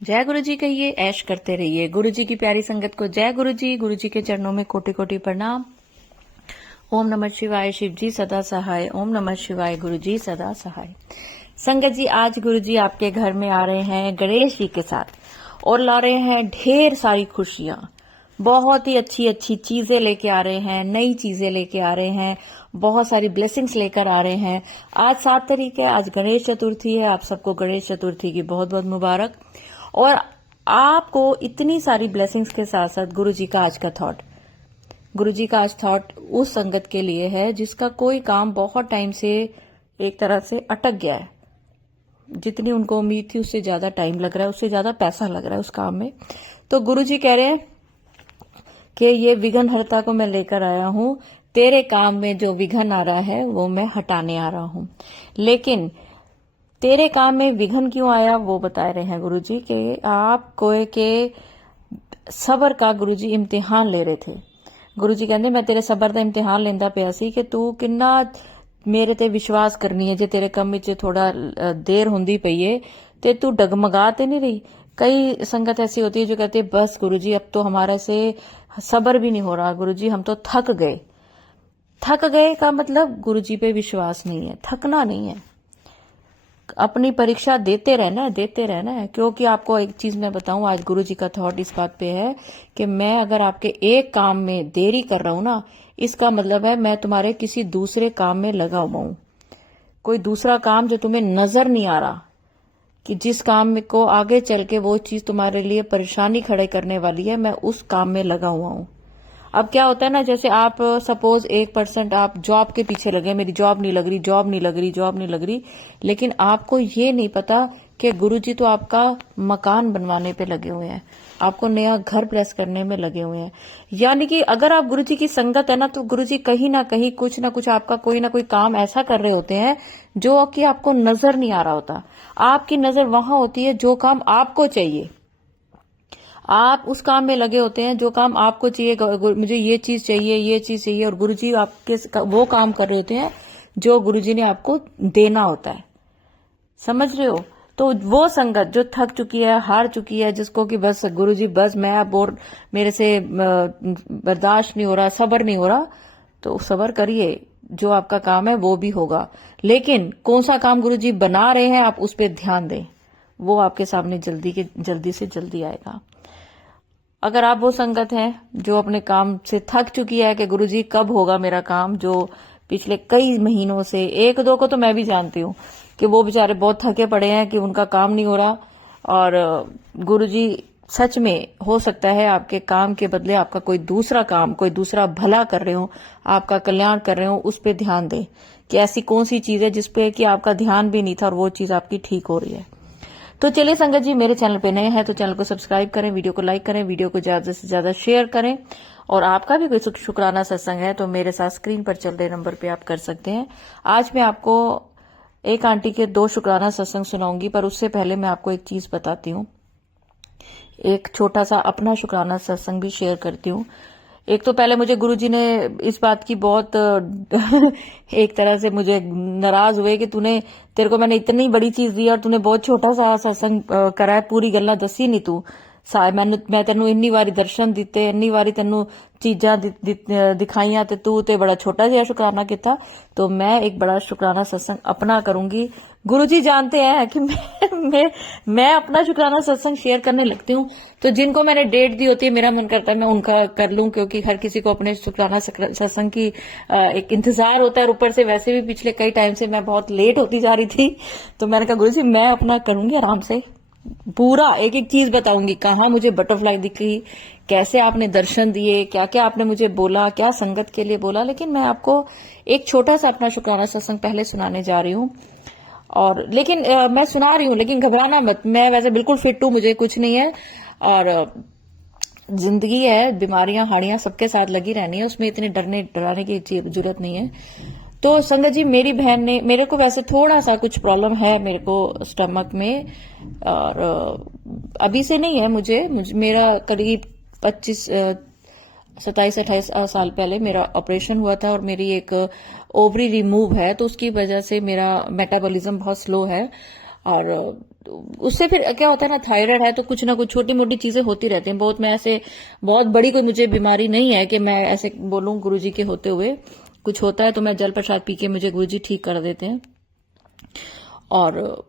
जय गुरु जी कहिए, ऐश करते रहिए। गुरु जी की प्यारी संगत को जय गुरु जी। गुरु जी के चरणों में कोटि कोटि प्रणाम। ओम नमः शिवाय। शिव जी सदा सहाय। ओम नमः शिवाय। गुरु जी सदा सहाय। संगत जी, आज गुरु जी आपके घर में आ रहे हैं गणेश जी के साथ और ला रहे हैं ढेर सारी खुशियां। बहुत ही अच्छी अच्छी चीजें लेके आ रहे हैं, नई चीजें लेके आ रहे हैं, बहुत सारी ब्लेसिंग्स लेकर आ रहे हैं। आज 7 तारीख है, आज गणेश चतुर्थी है। आप सबको गणेश चतुर्थी की बहुत बहुत मुबारक। और आपको इतनी सारी ब्लेसिंग्स के साथ साथ गुरु जी का आज का थॉट, गुरु जी का आज थॉट उस संगत के लिए है जिसका कोई काम बहुत टाइम से एक तरह से अटक गया है। जितनी उनको उम्मीद थी उससे ज्यादा टाइम लग रहा है, उससे ज्यादा पैसा लग रहा है उस काम में। तो गुरु जी कह रहे हैं कि ये विघ्नहर्ता को मैं लेकर आया हूं, तेरे काम में जो विघ्न आ रहा है वो मैं हटाने आ रहा हूं। लेकिन तेरे काम में विघ्न क्यों आया वो बता रहे हैं गुरु जी कि आप कोई के सबर का गुरु जी इम्तिहान ले रहे थे। गुरु जी कहते मैं तेरे सबर का इम्तिहान लेंदा पिया सी कि तू किन्ना मेरे ते विश्वास करनी है। जे तेरे कम विच थोड़ा देर होंदी पई है ते तू डगमगा ते नहीं रही। कई संगत ऐसी होती है जो कहती है बस गुरु जी अब तो हमारे से सबर भी नहीं हो रहा, गुरु जी हम तो थक गए। थक गए का मतलब गुरु जी पे विश्वास नहीं है, थकना नहीं है। अपनी परीक्षा देते रहना है। क्योंकि आपको एक चीज मैं बताऊं, आज गुरु जी का थॉट इस बात पे है कि मैं अगर आपके एक काम में देरी कर रहा हूं ना, इसका मतलब है मैं तुम्हारे किसी दूसरे काम में लगा हुआ हूं। कोई दूसरा काम जो तुम्हें नजर नहीं आ रहा, कि जिस काम में को आगे चल के वो चीज तुम्हारे लिए परेशानी खड़े करने वाली है, मैं उस काम में लगा हुआ हूं। अब क्या होता है ना, जैसे आप सपोज 1% आप जॉब के पीछे लगे, मेरी जॉब नहीं लग रही, जॉब नहीं लग रही, जॉब नहीं लग रही, लेकिन आपको ये नहीं पता कि गुरुजी तो आपका मकान बनवाने पे लगे हुए हैं, आपको नया घर प्रेस करने में लगे हुए हैं। यानी कि अगर आप गुरुजी की संगत है ना, तो गुरुजी कहीं ना कहीं कुछ ना कुछ आपका कोई ना कोई काम ऐसा कर रहे होते हैं जो कि आपको नजर नहीं आ रहा होता। आपकी नजर वहां होती है जो काम आपको चाहिए, आप उस काम में लगे होते हैं जो काम आपको चाहिए। मुझे ये चीज चाहिए, ये चीज चाहिए, और गुरुजी आपके वो काम कर रहे होते हैं जो गुरुजी ने आपको देना होता है। समझ रहे हो? तो वो संगत जो थक चुकी है, हार चुकी है, जिसको कि बस गुरुजी बस मैं अब और मेरे से बर्दाश्त नहीं हो रहा, सबर नहीं हो रहा, तो सबर करिए, जो आपका काम है वो भी होगा। लेकिन कौन सा काम गुरुजी बना रहे हैं आप उस पर ध्यान दें, वो आपके सामने जल्दी से जल्दी आएगा। अगर आप वो संगत हैं जो अपने काम से थक चुकी है कि गुरुजी कब होगा मेरा काम, जो पिछले कई महीनों से, एक दो को तो मैं भी जानती हूँ कि वो बेचारे बहुत थके पड़े हैं कि उनका काम नहीं हो रहा। और गुरुजी सच में हो सकता है आपके काम के बदले आपका कोई दूसरा काम, कोई दूसरा भला कर रहे हो, आपका कल्याण कर रहे हो, उस पर ध्यान दें कि ऐसी कौन सी चीज है जिसपे कि आपका ध्यान भी नहीं था और वो चीज आपकी ठीक हो रही है। तो चलिए संगत जी, मेरे चैनल पे नए हैं तो चैनल को सब्सक्राइब करें, वीडियो को लाइक करें, वीडियो को ज्यादा से ज्यादा शेयर करें। और आपका भी कोई शुक्राना सत्संग है तो मेरे साथ स्क्रीन पर चल रहे नंबर पे आप कर सकते हैं। आज मैं आपको एक आंटी के 2 शुक्राना सत्संग सुनाऊंगी, पर उससे पहले मैं आपको एक चीज बताती हूँ, एक छोटा सा अपना शुक्राना सत्संग भी शेयर करती हूँ। एक तो पहले मुझे गुरुजी ने इस बात की बहुत एक तरह से मुझे नाराज हुए कि तेरे को मैंने इतनी बड़ी चीज दी और तूने बहुत छोटा सा सत्संग करा है, पूरी गल्ला दसी नहीं तू। मैं तेनू इन्नी वारी दर्शन दिते, इन्नी वारी तेनू चीजां दिखाइया ते तू ते बड़ा छोटा जिहा शुकराना किया। तो मैं एक बड़ा शुकराना सत्संग अपना करूंगी। गुरुजी जानते हैं कि मैं अपना शुक्राना सत्संग शेयर करने लगती हूँ, तो जिनको मैंने डेट दी होती है मेरा मन करता है मैं उनका कर लूं, क्योंकि हर किसी को अपने शुक्राना सत्संग की एक इंतजार होता है। ऊपर से वैसे भी पिछले कई टाइम से मैं बहुत लेट होती जा रही थी, तो मैंने कहा गुरुजी मैं अपना करूंगी आराम से, पूरा एक एक चीज बताऊंगी, कहाँ मुझे बटरफ्लाई दिखी, कैसे आपने दर्शन दिए, क्या क्या आपने मुझे बोला, क्या संगत के लिए बोला। लेकिन मैं आपको एक छोटा सा अपना शुक्राना सत्संग पहले सुनाने जा रही हूँ। और लेकिन मैं सुना रही हूँ, लेकिन घबराना मत, मैं वैसे बिल्कुल फिट हूँ, मुझे कुछ नहीं है। और जिंदगी है, बीमारियां हाड़ियां सबके साथ लगी रहनी है, उसमें इतने डराने की जरूरत नहीं है। तो संगत जी, मेरी बहन ने, मेरे को वैसे थोड़ा सा कुछ प्रॉब्लम है मेरे को स्टमक में, और अभी से नहीं है, मुझे मेरा करीब 27-28 साल पहले मेरा ऑपरेशन हुआ था और मेरी एक ओवरी रिमूव है, तो उसकी वजह से मेरा मेटाबॉलिज्म बहुत स्लो है। और उससे फिर क्या होता है ना, थायराइड है तो कुछ ना कुछ छोटी मोटी चीजें होती रहती हैं। बहुत मैं ऐसे बहुत बड़ी कोई मुझे बीमारी नहीं है कि मैं ऐसे बोलूं गुरुजी के होते हुए। कुछ होता है तो मैं जल प्रसाद पी के मुझे गुरुजी ठीक कर देते हैं। और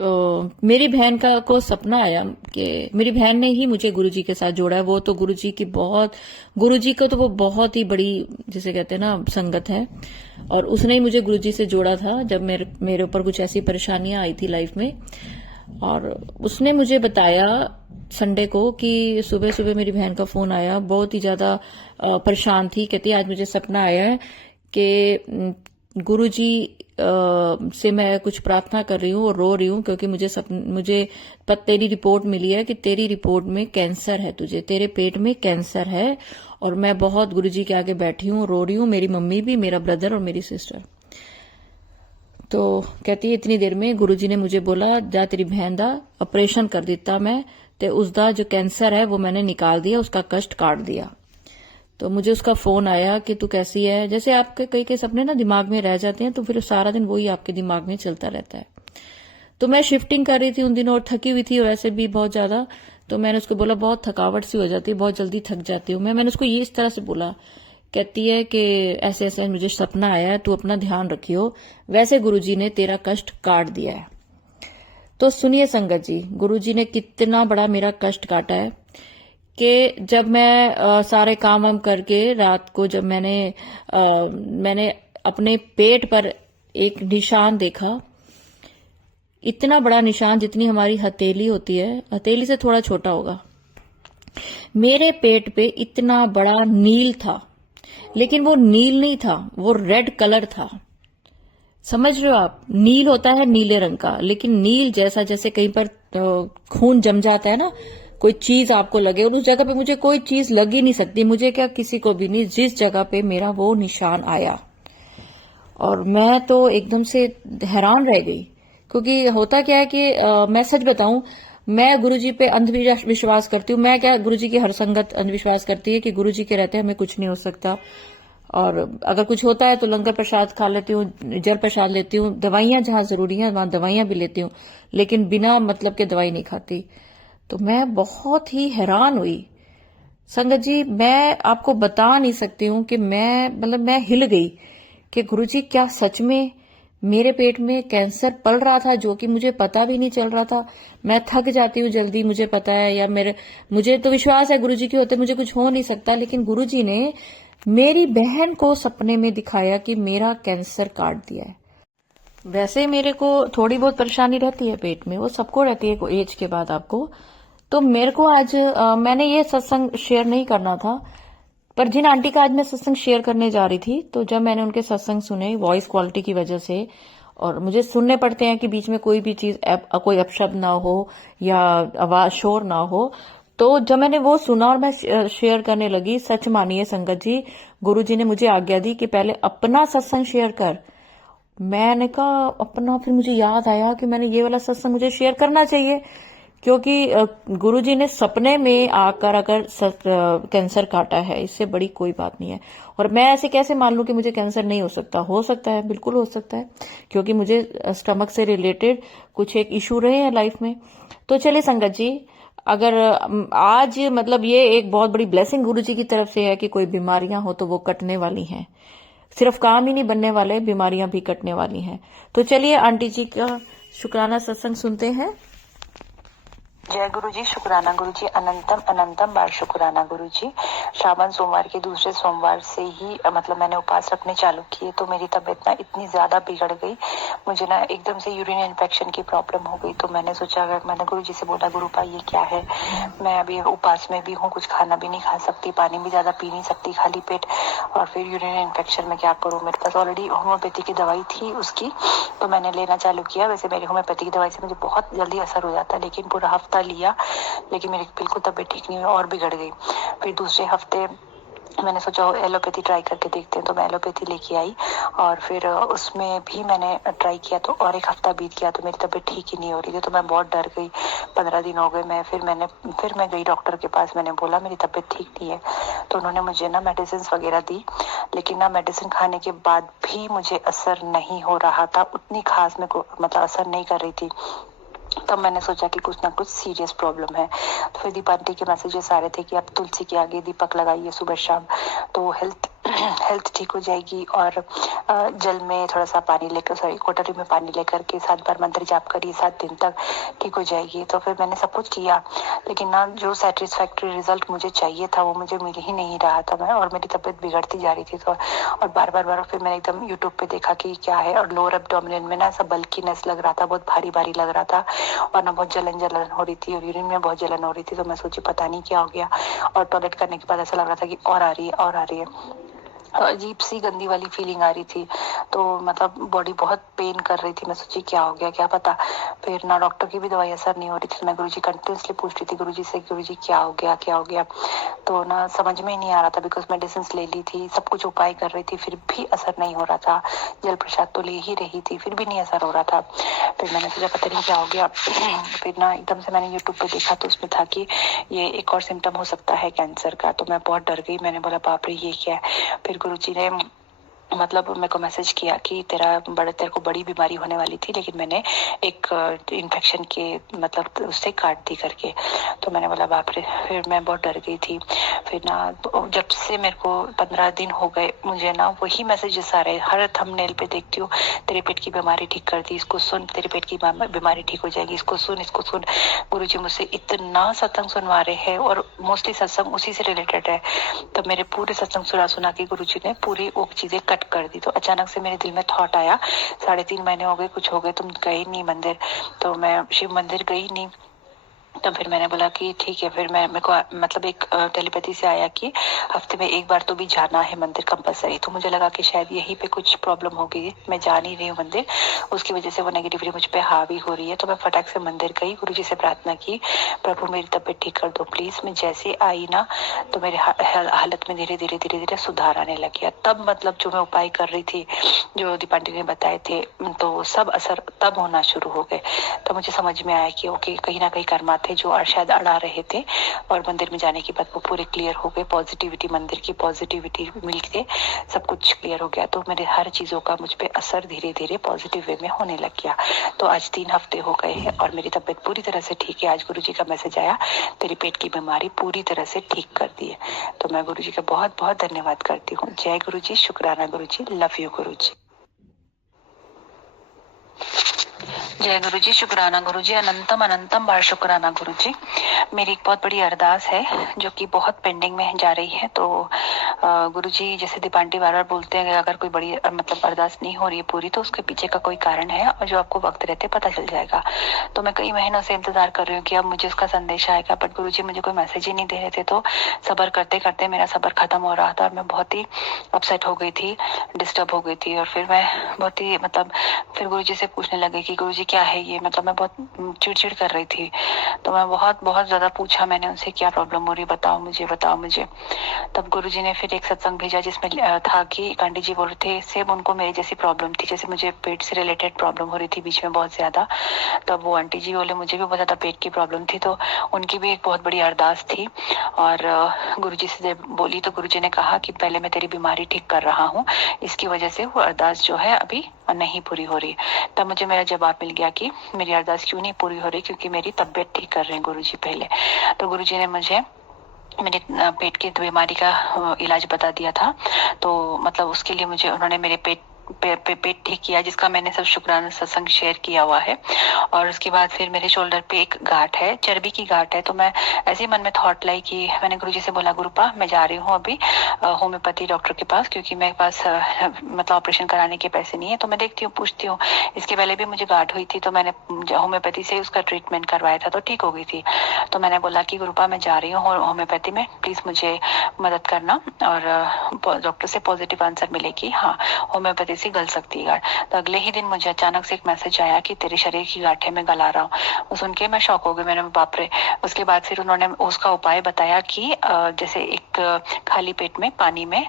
मेरी बहन का को सपना आया कि मेरी बहन ने ही मुझे गुरुजी के साथ जोड़ा है। वो तो गुरुजी की बहुत, गुरुजी को तो वो बहुत ही बड़ी जिसे कहते हैं ना संगत है, और उसने ही मुझे गुरुजी से जोड़ा था जब मेरे ऊपर कुछ ऐसी परेशानियां आई थी लाइफ में। और उसने मुझे बताया संडे को कि सुबह सुबह मेरी बहन का फोन आया, बहुत ही ज्यादा परेशान थी। कहती आज मुझे सपना आया है कि गुरुजी से मैं कुछ प्रार्थना कर रही हूँ और रो रही हूँ क्योंकि मुझे तेरी रिपोर्ट मिली है कि तेरी रिपोर्ट में कैंसर है, तुझे तेरे पेट में कैंसर है। और मैं बहुत गुरुजी के आगे बैठी हूँ, रो रही हूँ, मेरी मम्मी भी, मेरा ब्रदर और मेरी सिस्टर। तो कहती है इतनी देर में गुरुजी ने मुझे बोला जा तेरी बहन दा ऑपरेशन कर दिता मैं, ते उसका जो कैंसर है वो मैंने निकाल दिया, उसका कष्ट काट दिया। तो मुझे उसका फोन आया कि तू कैसी है। जैसे आपके कई कई सपने ना दिमाग में रह जाते हैं तो फिर सारा दिन वही आपके दिमाग में चलता रहता है। तो मैं शिफ्टिंग कर रही थी उन दिनों और थकी हुई थी वैसे भी बहुत ज्यादा। तो मैंने उसको बोला बहुत थकावट सी हो जाती है, बहुत जल्दी थक जाती हूँ मैंने उसको ये इस तरह से बोला। कहती है कि ऐसे ऐसे मुझे सपना आया है, तू अपना ध्यान रखियो, वैसे गुरुजी ने तेरा कष्ट काट दिया है। तो सुनिए संगत जी, गुरुजी ने कितना बड़ा मेरा कष्ट काटा है कि जब मैं सारे काम वाम करके रात को जब मैंने अपने पेट पर एक निशान देखा, इतना बड़ा निशान जितनी हमारी हथेली होती है, हथेली से थोड़ा छोटा होगा, मेरे पेट पे इतना बड़ा नील था। लेकिन वो नील नहीं था, वो रेड कलर था। समझ रहे हो आप, नील होता है नीले रंग का, लेकिन नील जैसा जैसे कहीं पर खून जम जाता है ना, कोई चीज आपको लगे, और उस जगह पे मुझे कोई चीज लग ही नहीं सकती, मुझे क्या किसी को भी नहीं, जिस जगह पे मेरा वो निशान आया और मैं तो एकदम से हैरान रह गई। क्योंकि होता क्या है कि मैं सच बताऊं, मैं गुरुजी पे अंधविश्वास करती हूँ। मैं क्या, गुरुजी की हर संगत अंधविश्वास करती है कि गुरुजी के रहते हमें कुछ नहीं हो सकता, और अगर कुछ होता है तो लंगर प्रसाद खा लेती हूँ, जल प्रसाद लेती हूँ, दवाइयां जहां जरूरी है वहां दवाइयां भी लेती हूँ, लेकिन बिना मतलब के दवाई नहीं खाती। तो मैं बहुत ही हैरान हुई संगत जी, मैं आपको बता नहीं सकती हूँ कि मैं हिल गई कि गुरुजी क्या सच में मेरे पेट में कैंसर पल रहा था, जो कि मुझे पता भी नहीं चल रहा था। मैं थक जाती हूँ जल्दी, मुझे पता है, या मुझे तो विश्वास है गुरुजी के होते मुझे कुछ हो नहीं सकता, लेकिन गुरुजी ने मेरी बहन को सपने में दिखाया कि मेरा कैंसर काट दिया है। वैसे मेरे को थोड़ी बहुत परेशानी रहती है पेट में, वो सबको रहती है एज के बाद आपको। तो मेरे को आज मैंने ये सत्संग शेयर नहीं करना था, पर जिन आंटी का आज मैं सत्संग शेयर करने जा रही थी, तो जब मैंने उनके सत्संग सुने वॉइस क्वालिटी की वजह से, और मुझे सुनने पड़ते हैं कि बीच में कोई भी चीज कोई अपशब्द ना हो या आवाज शोर ना हो, तो जब मैंने वो सुना और मैं शेयर करने लगी, सच मानिए संगत जी, गुरुजी ने मुझे आज्ञा दी कि पहले अपना सत्संग शेयर कर। मैंने कहा अपना, फिर मुझे याद आया कि मैंने ये वाला सत्संग मुझे शेयर करना चाहिए, क्योंकि गुरुजी ने सपने में आकर अगर कैंसर काटा है, इससे बड़ी कोई बात नहीं है। और मैं ऐसे कैसे मान लूं कि मुझे कैंसर नहीं हो सकता है, बिल्कुल हो सकता है, क्योंकि मुझे स्टमक से रिलेटेड कुछ एक इशू रहे हैं लाइफ में। तो चलिए संगत जी, अगर आज मतलब ये एक बहुत बड़ी ब्लेसिंग गुरुजी की तरफ से है कि कोई बीमारियां हो तो वो कटने वाली हैं, सिर्फ काम ही नहीं बनने वाले, बीमारियां भी कटने वाली हैं। तो चलिए आंटी जी का शुक्राना सत्संग सुनते हैं। जय गुरु जी, शुक्राना गुरु जी, अनंतम अनंतम बार शुक्राना गुरु जी। श्रावण सोमवार के दूसरे सोमवार से ही मतलब मैंने उपास रखने चालू किए, तो मेरी तबीयत ना इतनी ज्यादा बिगड़ गई, मुझे ना एकदम से यूरिन इन्फेक्शन की प्रॉब्लम हो गई। तो मैंने सोचा, अगर मैंने गुरु जी से बोला, गुरु पा ये क्या है, मैं अभी उपास में भी हूँ, कुछ खाना भी नहीं खा सकती, पानी भी ज्यादा पी नहीं सकती खाली पेट, और फिर यूरिन इन्फेक्शन में क्या करूँ। मेरे पास ऑलरेडी होम्योपैथी की दवाई थी उसकी, तो मैंने लेना चालू किया। वैसे मेरी होम्योपैथी की दवाई से मुझे बहुत जल्दी असर हो जाता है, लेकिन पूरा हफ्ता लिया, लेकिन मेरी बिल्कुल तबीयत ठीक नहीं हुई और बिगड़ गई। फिर दूसरे हफ्ते मैंने सोचा एलोपैथी ट्राई करके देखते हैं, तो मैं एलोपैथी लेके आई, और फिर उसमें भी मैंने ट्राई किया, तो और एक हफ्ता बीत गया तो मेरी तबीयत ठीक ही नहीं हो रही थी। तो मैं बहुत डर गई, 15 दिन हो गए। फिर मैं गई डॉक्टर के पास, मैंने बोला मेरी तबीयत ठीक नहीं है। तो उन्होंने मुझे ना मेडिसिन वगैरह दी, लेकिन ना मेडिसिन खाने के बाद भी मुझे असर नहीं हो रहा था, उतनी खास मेरे को मतलब असर नहीं कर रही थी। तब मैंने सोचा कि कुछ ना कुछ सीरियस प्रॉब्लम है। तो फिर दीपा आंटी के मैसेजेस आ रहे थे कि आप तुलसी के आगे दीपक लगाइए सुबह शाम, तो हेल्थ हेल्थ ठीक हो जाएगी। और जल में थोड़ा सा पानी लेकर, सॉरी कोटरी में पानी लेकर के 7 बार मंत्र जाप करिए, 7 दिन तक ठीक हो जाएगी। तो फिर मैंने सब कुछ किया, लेकिन ना जो सेटिस्फैक्ट्री रिजल्ट मुझे चाहिए था वो मुझे मिल ही नहीं रहा था। मैं, और मेरी तबीयत बिगड़ती जा रही थी। तो और बार बार फिर मैंने एकदम यूट्यूब पे देखा कि क्या है, और लोअर एब्डोमिन में ना ऐसा बल्कीनेस लग रहा था, बहुत भारी भारी लग रहा था, और ना बहुत जलन जलन हो रही थी, और यूरिन में बहुत जलन हो रही थी। तो मैं सोची पता नहीं क्या हो गया, और टॉयलेट करने के बाद ऐसा लग रहा था कि और आ रही है और आ रही है, अजीब सी गंदी वाली फीलिंग आ रही थी। तो मतलब बॉडी बहुत पेन कर रही थी। मैं सोची क्या हो गया क्या पता। फिर ना डॉक्टर की भी दवाई असर नहीं हो रही थी। तो मैं गुरुजी कंटिन्यूसली पूछ रही थी गुरुजी से, गुरुजी क्या हो गया क्या हो गया। तो ना समझ में ही नहीं आ रहा था, बिकॉज मेडिसिन ले ली थी, सब कुछ उपाय कर रही थी, फिर भी असर नहीं हो रहा था। जल प्रसाद तो ले ही रही थी, फिर भी नहीं असर हो रहा था। फिर मैंने सोचा पता नहीं क्या हो गया। फिर ना एकदम से मैंने यूट्यूब पे देखा, तो उसमें था कि ये एक और सिम्टम हो सकता है कैंसर का। तो मैं बहुत डर गई, मैंने बोला बाप रे ये क्या है। फिर गुरुजी ने मतलब मेरे को मैसेज किया कि तेरे को बड़ी बीमारी होने वाली थी, लेकिन मैंने एक इन्फेक्शन के मतलब उससे काट दी करके। तो मैंने बोला बाप रे। फिर मैं बहुत डर गई थी। फिर ना जब से मेरे को 15 दिन हो गए, मुझे ना वही मैसेजेस आ रहे, हर थंबनेल पे देखती हूँ, तेरे पेट की बीमारी ठीक कर दी, इसको सुन, तेरे पेट की बीमारी ठीक हो जाएगी, इसको सुन इसको सुन। गुरुजी मुझसे इतना सत्संग सुनवा रहे हैं, और मोस्टली सत्संग उसी से रिलेटेड है। तो मेरे पूरे सत्संग सुना सुना के गुरुजी ने पूरी वो चीजें कट कर दी। तो अचानक से मेरे दिल में थॉट आया, 3.5 महीने हो गए, कुछ हो गए, तुम गए नहीं मंदिर। तो मैं शिव मंदिर गई नहीं। तो फिर मैंने बोला कि ठीक है। फिर मेरे को मतलब एक टेलीपैथी से आया कि हफ्ते में एक बार तो भी जाना है मंदिर कंपलसरी। तो मुझे लगा कि शायद यहीं पे कुछ प्रॉब्लम हो गई, मैं जा नहीं रही हूँ मंदिर, उसकी वजह से वो नेगेटिविटी मुझ पे हावी हो रही है। तो मैं फटाक से मंदिर गई, गुरुजी से प्रार्थना की, प्रभु मेरी तबीयत ठीक कर दो प्लीज। मैं जैसे आई ना, तो मेरे हालत में धीरे धीरे धीरे धीरे सुधार आने लग गया। तब मतलब जो मैं उपाय कर रही थी, जो दीपांटी ने बताए थे, तो सब असर तब होना शुरू हो गए। तो मुझे समझ में आया कि ओके, कहीं ना कहीं कर्मा थे जो शायद अड़ा रहे थे, और मंदिर में जाने के बाद वो पूरे क्लियर हो गए। पॉजिटिविटी, मंदिर की पॉजिटिविटी मिल के सब कुछ क्लियर हो गया। तो मेरे हर चीजों का मुझ पे असर धीरे धीरे पॉजिटिव वे में होने लग गया। तो आज 3 हफ्ते हो गए हैं और मेरी तबीयत पूरी तरह से ठीक है। आज गुरुजी का मैसेज आया, तेरी पेट की बीमारी पूरी तरह से ठीक कर दी है। तो मैं गुरुजी का बहुत बहुत धन्यवाद करती हूँ। जय गुरुजी, शुक्राना गुरुजी, लव यू गुरुजी। जय गुरुजी, शुक्राना गुरुजी, अनंतम अनंतम बार शुक्राना गुरुजी। मेरी एक बहुत बड़ी अरदास है जो कि बहुत पेंडिंग में जा रही है। तो गुरुजी, जैसे दीपांटी बार बार बोलते हैं कि अगर कोई बड़ी मतलब अरदास नहीं हो रही है पूरी, तो उसके पीछे का कोई कारण है, और जो आपको वक्त रहते पता चल जाएगा। तो मैं कई महीनों से इंतजार कर रही हूँ कि अब मुझे उसका संदेश आएगा, बट गुरुजी मुझे कोई मैसेज ही नहीं दे रहे थे। तो सब्र करते करते मेरा सब्र खत्म हो रहा था, और मैं बहुत ही अपसेट हो गई थी, डिस्टर्ब हो गई थी। और फिर मैं बहुत ही मतलब फिर गुरुजी से पूछने लगे कि गुरुजी क्या है ये, मतलब मैं बहुत चिड़चिड़ कर रही थी। तो मैं बहुत बहुत ज्यादा पूछा मैंने उनसे, क्या प्रॉब्लम हो रही, बताओ मुझे बताओ मुझे। तब गुरुजी ने फिर एक सत्संग भेजा जिसमें था कि एक आंटी जी बोल रहे थे सेम उनको मेरी जैसी प्रॉब्लम थी, जैसे मुझे पेट से रिलेटेड प्रॉब्लम हो रही थी बीच में बहुत ज्यादा। तब वो आंटी जी बोले मुझे भी बहुत ज्यादा पेट की प्रॉब्लम थी, तो उनकी भी एक बहुत बड़ी अरदास थी। और गुरुजी से बोली तो गुरुजी ने कहा कि पहले मैं तेरी बीमारी ठीक कर रहा हूँ, इसकी वजह से वो अरदास जो है अभी नहीं पूरी हो रही। तब मुझे मेरा जवाब मिल गया कि मेरी अरदास क्यों नहीं पूरी हो रही, क्योंकि मेरी तबीयत ठीक कर रहे हैं गुरुजी पहले। तो गुरुजी ने मुझे मेरे पेट की बीमारी का इलाज बता दिया था। तो मतलब उसके लिए मुझे उन्होंने मेरे पेट ठीक किया, जिसका मैंने सब शुक्राना सत्संग शेयर किया हुआ है। और उसके बाद फिर मेरे शोल्डर पे एक गांठ है, चर्बी की गांठ है। तो मैं ऐसे ही मन में थॉट लाई कि मैंने गुरुजी से बोला, गुरुपा मैं जा रही हूँ अभी होम्योपैथी डॉक्टर के पास, क्योंकि मेरे पास मतलब ऑपरेशन कराने के पैसे नहीं है। तो मैं देखती हूँ, पूछती हूँ। इसके पहले भी मुझे गांठ हुई थी, तो मैंने होम्योपैथी से उसका ट्रीटमेंट करवाया था, तो ठीक हो गई थी। तो मैंने बोला कि गुरुपा मैं जा रही हूँ होम्योपैथी में, प्लीज मुझे मदद करना। और डॉक्टर से पॉजिटिव आंसर मिले कि हाँ होम्योपैथी से गल सकती है गांठ। तो अगले ही दिन मुझे अचानक से एक मैसेज आया कि तेरे शरीर की गांठें मैं गला रहा हूँ। सुन के मैं शॉक हो गई, मैंने बाप रे। उसके बाद फिर उन्होंने उसका उपाय बताया कि जैसे एक खाली पेट में पानी में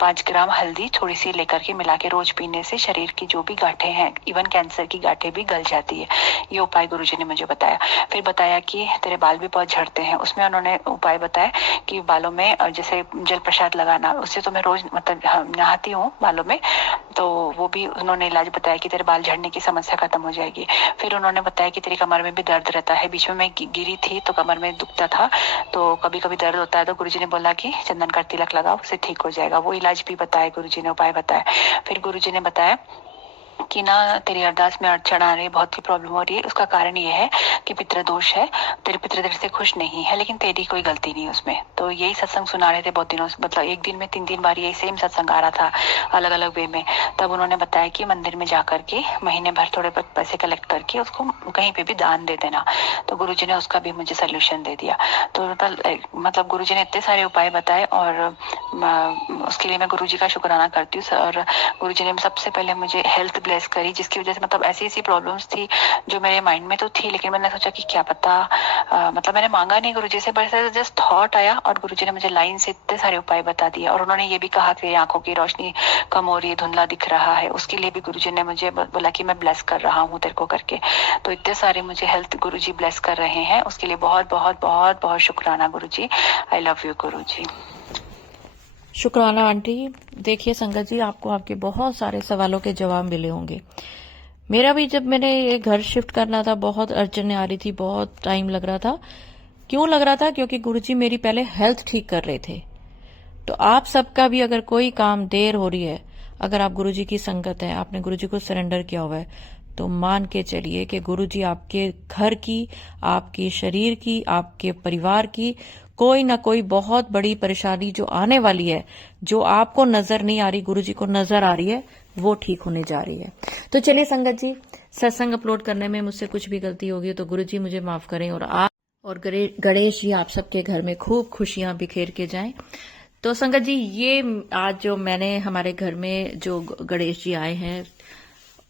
5 ग्राम हल्दी थोड़ी सी लेकर के मिला के रोज पीने से शरीर की जो भी गांठें हैं, इवन कैंसर की गांठें भी गल जाती है। ये उपाय गुरुजी ने मुझे बताया। फिर बताया कि तेरे बाल भी बहुत झड़ते हैं, उसमें उन्होंने उपाय बताया कि बालों में जैसे जल प्रसाद लगाना, उससे तो मैं रोज मतलब नहाती हूँ बालों में, तो तो वो भी उन्होंने इलाज बताया कि तेरे बाल झड़ने की समस्या खत्म हो जाएगी। फिर उन्होंने बताया कि तेरी कमर में भी दर्द रहता है, बीच में मैं गिरी थी तो कमर में दुखता था, तो कभी कभी दर्द होता है, तो गुरुजी ने बोला कि चंदन का तिलक लगाओ, उससे ठीक हो जाएगा। वो इलाज भी बताया गुरुजी ने, उपाय बताया। फिर गुरुजी ने बताया कि ना तेरी अरदास में अड़चन आ रही है, बहुत ही प्रॉब्लम हो रही है, उसका कारण ये है कि पितृदोष है, तेरे पितृ तेरे से खुश नहीं है, लेकिन तेरी कोई गलती नहीं उसमें। तो यही सत्संग सुना रहे थे बहुत दिनों से, मतलब एक दिन में 3-3 बार यही सेम सत्संग आ रहा था अलग अलग वे में। तब उन्होंने बताया कि मंदिर में जाकर के महीने भर थोड़े बहुत पैसे कलेक्ट करके उसको कहीं पे भी दान दे देना। तो गुरुजी ने उसका भी मुझे सोल्यूशन दे दिया। तो मतलब गुरुजी ने इतने सारे उपाय बताए, और उसके लिए मैं गुरुजी का शुक्राना करती हूँ। और गुरुजी ने सबसे पहले मुझे हेल्थ ब्लेस करी, जिसकी वजह से मतलब ऐसी ऐसी प्रॉब्लम्स थी जो मेरे माइंड में तो थी, लेकिन मैंने सोचा कि क्या पता, मतलब मैंने मांगा नहीं गुरुजी से, बस जस्ट थॉट आया और गुरुजी ने मुझे लाइन से इतने सारे उपाय बता दिए। और उन्होंने ये भी कहा कि आंखों की रोशनी कम हो रही है, धुंधला दिख रहा है, उसके लिए भी गुरुजी ने मुझे बोला कि मैं ब्लेस कर रहा हूँ तेरे को करके। तो इतने सारे मुझे हेल्थ गुरुजी ब्लेस कर रहे हैं, उसके लिए बहुत बहुत बहुत बहुत शुक्राना गुरुजी। आई लव यू गुरुजी। शुक्राना आंटी। देखिए संगत जी, आपको आपके बहुत सारे सवालों के जवाब मिले होंगे। मेरा भी जब मैंने ये घर शिफ्ट करना था, बहुत अड़चने आ रही थी, बहुत टाइम लग रहा था। क्यों लग रहा था? क्योंकि गुरुजी मेरी पहले हेल्थ ठीक कर रहे थे। तो आप सबका भी अगर कोई काम देर हो रही है, अगर आप गुरुजी की संगत है, आपने गुरुजी को सरेंडर किया हुआ है, तो मान के चलिए कि गुरुजी आपके घर की, आपके शरीर की, आपके परिवार की कोई ना कोई बहुत बड़ी परेशानी जो आने वाली है, जो आपको नजर नहीं आ रही, गुरुजी को नजर आ रही है, वो ठीक होने जा रही है। तो चलिए संगत जी, सत्संग अपलोड करने में मुझसे कुछ भी गलती होगी तो गुरुजी मुझे माफ करें, और आप और गणेश जी आप सबके घर में खूब खुशियां बिखेर के जाएं। तो संगत जी, ये आज जो मैंने हमारे घर में जो गणेश जी आए हैं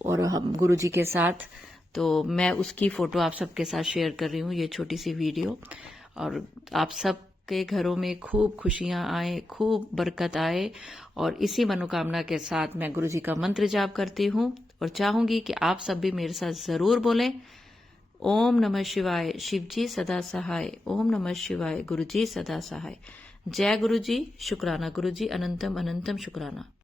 और हम गुरु जी के साथ, तो मैं उसकी फोटो आप सबके साथ शेयर कर रही हूँ, ये छोटी सी वीडियो। और आप सबके घरों में खूब खुशियां आए, खूब बरकत आए, और इसी मनोकामना के साथ मैं गुरु जी का मंत्र जाप करती हूँ और चाहूंगी कि आप सब भी मेरे साथ जरूर बोलें। ओम नमः शिवाय, शिव जी सदा सहाय। ओम नमः शिवाय, गुरु जी सदा सहाय। जय गुरु जी, शुक्राना गुरु जी, अनंतम अनंतम शुक्राना।